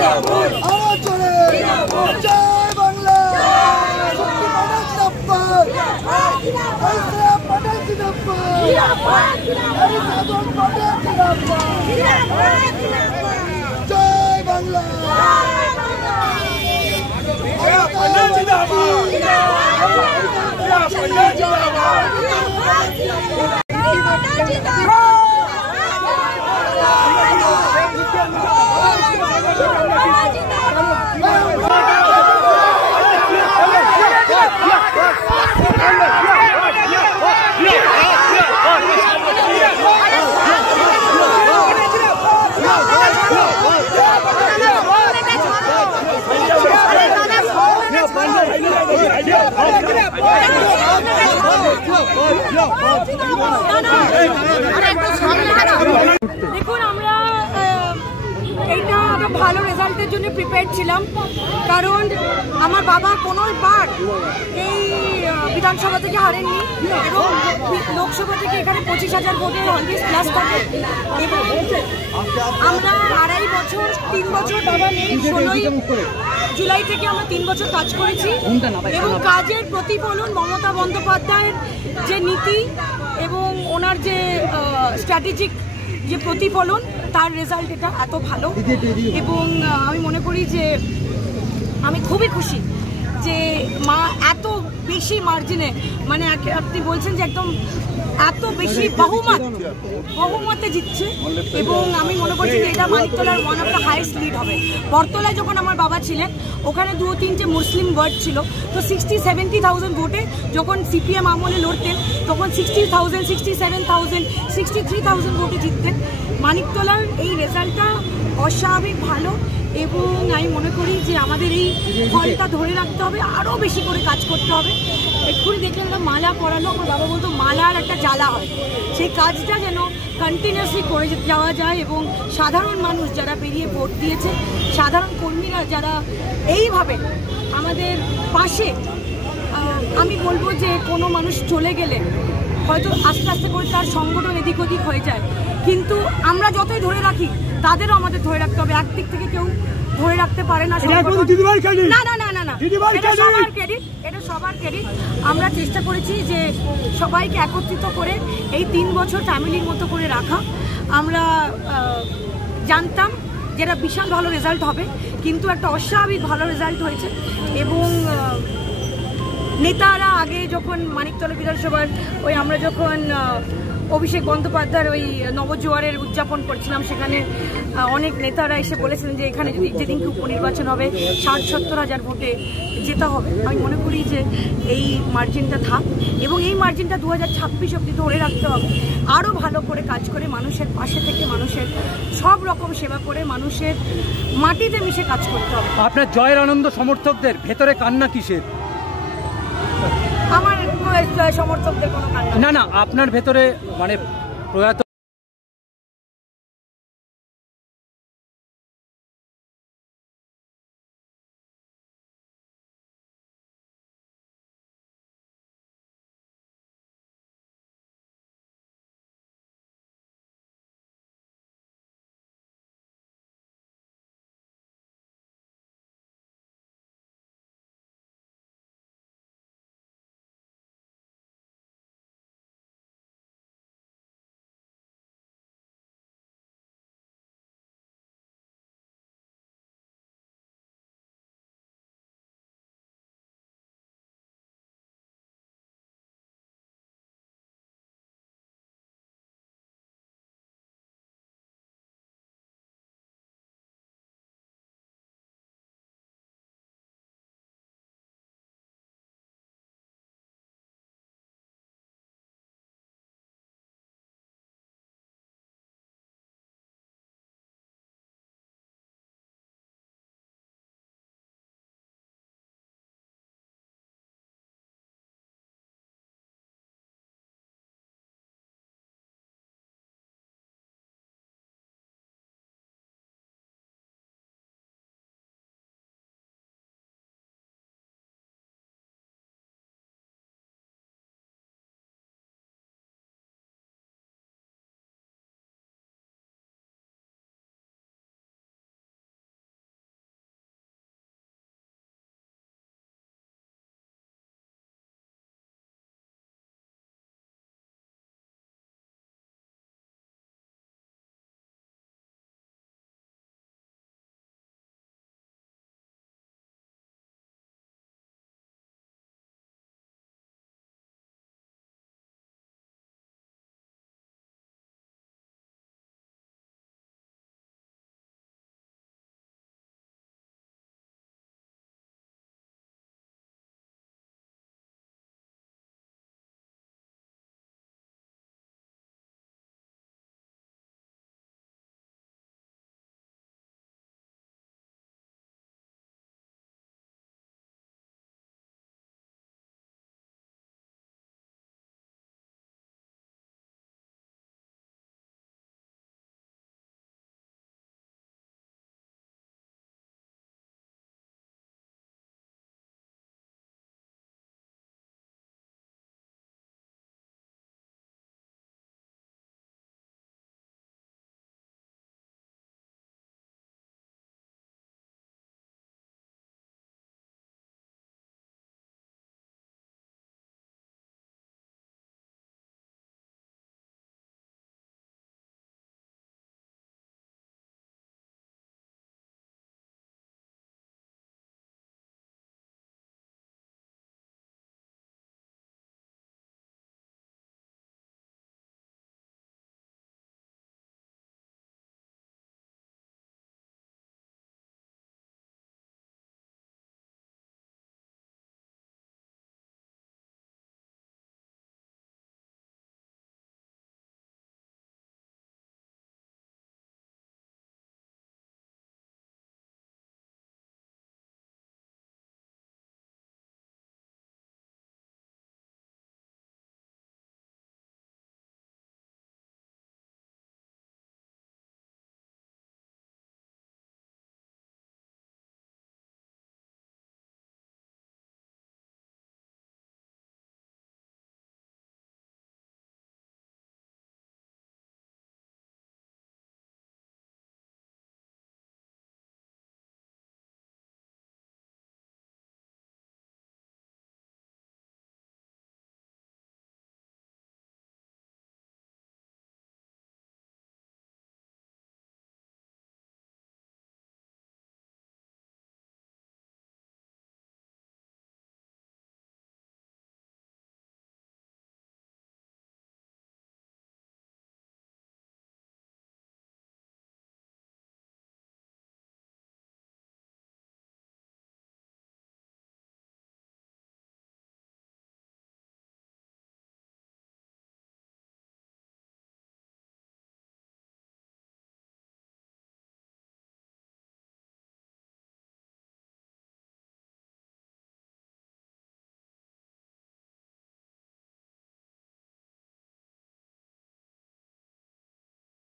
জয় বাংলা। জয় বাংলা। দেখুন, আমরা এইটা একটা ভালো রেজাল্টের জন্য প্রিপেয়ার ছিলাম, কারণ আমার বাবা কোনোবার এই বিধানসভা থেকে হারেননি এবং লোকসভা থেকে এখানে 25,000 ভোটে অলওয়েজ প্লাস থাকে। এবং আমরা 2.5 বছর 3 বছর বাবা নেই, 16ই জুলাই থেকে আমরা 3 বছর কাজ করেছি এবং কাজের প্রতিফলন মমতা বন্দ্যোপাধ্যায়ের যে নীতি এবং ওনার যে স্ট্র্যাটেজিক যে প্রতিফলন, তার রেজাল্ট এটা এত ভালো। এবং আমি মনে করি যে আমি খুবই খুশি যে মা এত বেশি মার্জিনে, মানে আপনি বলছেন যে একদম এত বেশি বহুমতে জিতছে। এবং আমি মনে করছি যে এটা মানিকতলার one of the highest lead হবে। বরতলায় যখন আমার বাবা ছিলেন ওখানে 2-3টে মুসলিম ওয়ার্ড ছিল, তো 60-70,000 ভোটে যখন সিপিএম আমলে লড়তেন তখন 60,000, 67,000, 63,000 ভোটে জিততেন। মানিকতলার এই রেজাল্টটা অস্বাভাবিক ভালো এবং আমি মনে করি যে আমাদের এই ফলটা ধরে রাখতে হবে, আরও বেশি করে কাজ করতে হবে। এক্ষুনি দেখলাম একটা মালা পরানো, আমার বাবা বলতো মালার একটা জ্বালা হয়, সেই কাজটা যেন কন্টিনিউয়াসলি করে যাওয়া যায় এবং সাধারণ মানুষ যারা বেরিয়ে ভোট দিয়েছে, সাধারণ কর্মীরা যারা এইভাবে আমাদের পাশে, আমি বলবো যে কোনো মানুষ চলে গেলে হয়তো আস্তে আস্তে করে তার সংগঠন এদিক ওদিক হয়ে যায়, কিন্তু আমরা যতই ধরে রাখি তাদেরও আমাদের ধরে রাখতে হবে। একদিক থেকে কেউ ধরে রাখতে পারে না, না না না না, এটা সবার ক্রেডিট। আমরা চেষ্টা করেছি যে সবাইকে একত্রিত করে এই 3 বছর ফ্যামিলির মতো করে রাখা। আমরা জানতাম যেটা বিশাল ভালো রেজাল্ট হবে, কিন্তু একটা অস্বাভাবিক ভালো রেজাল্ট হয়েছে। এবং নেতারা আগে যখন মানিকতলা বিধানসভার আমরা যখন অভিষেক বন্দ্যোপাধ্যায়ের ওই নবজোয়ারের উদযাপন করছিলাম, সেখানে অনেক নেতারা এসে বলেছিলেন যে এখানে যদি যেদিনকে উপনির্বাচন হবে 60-70 হাজার ভোটে যেতে হবে। আমি মনে করি যে এই মার্জিনটা থাক এবং এই মার্জিনটা 2026 অবধি ধরে রাখতে হবে, আরও ভালো করে কাজ করে মানুষের পাশে থেকে মানুষের সব রকম সেবা করে মানুষের মাটিতে মিশে কাজ করতে হবে। আপনার জয়ের আনন্দ সমর্থকদের ভেতরে কান্না কিসের? আমার সমর্থকদের কোনো কান্না না, আপনার ভেতরে মানে প্রয়াত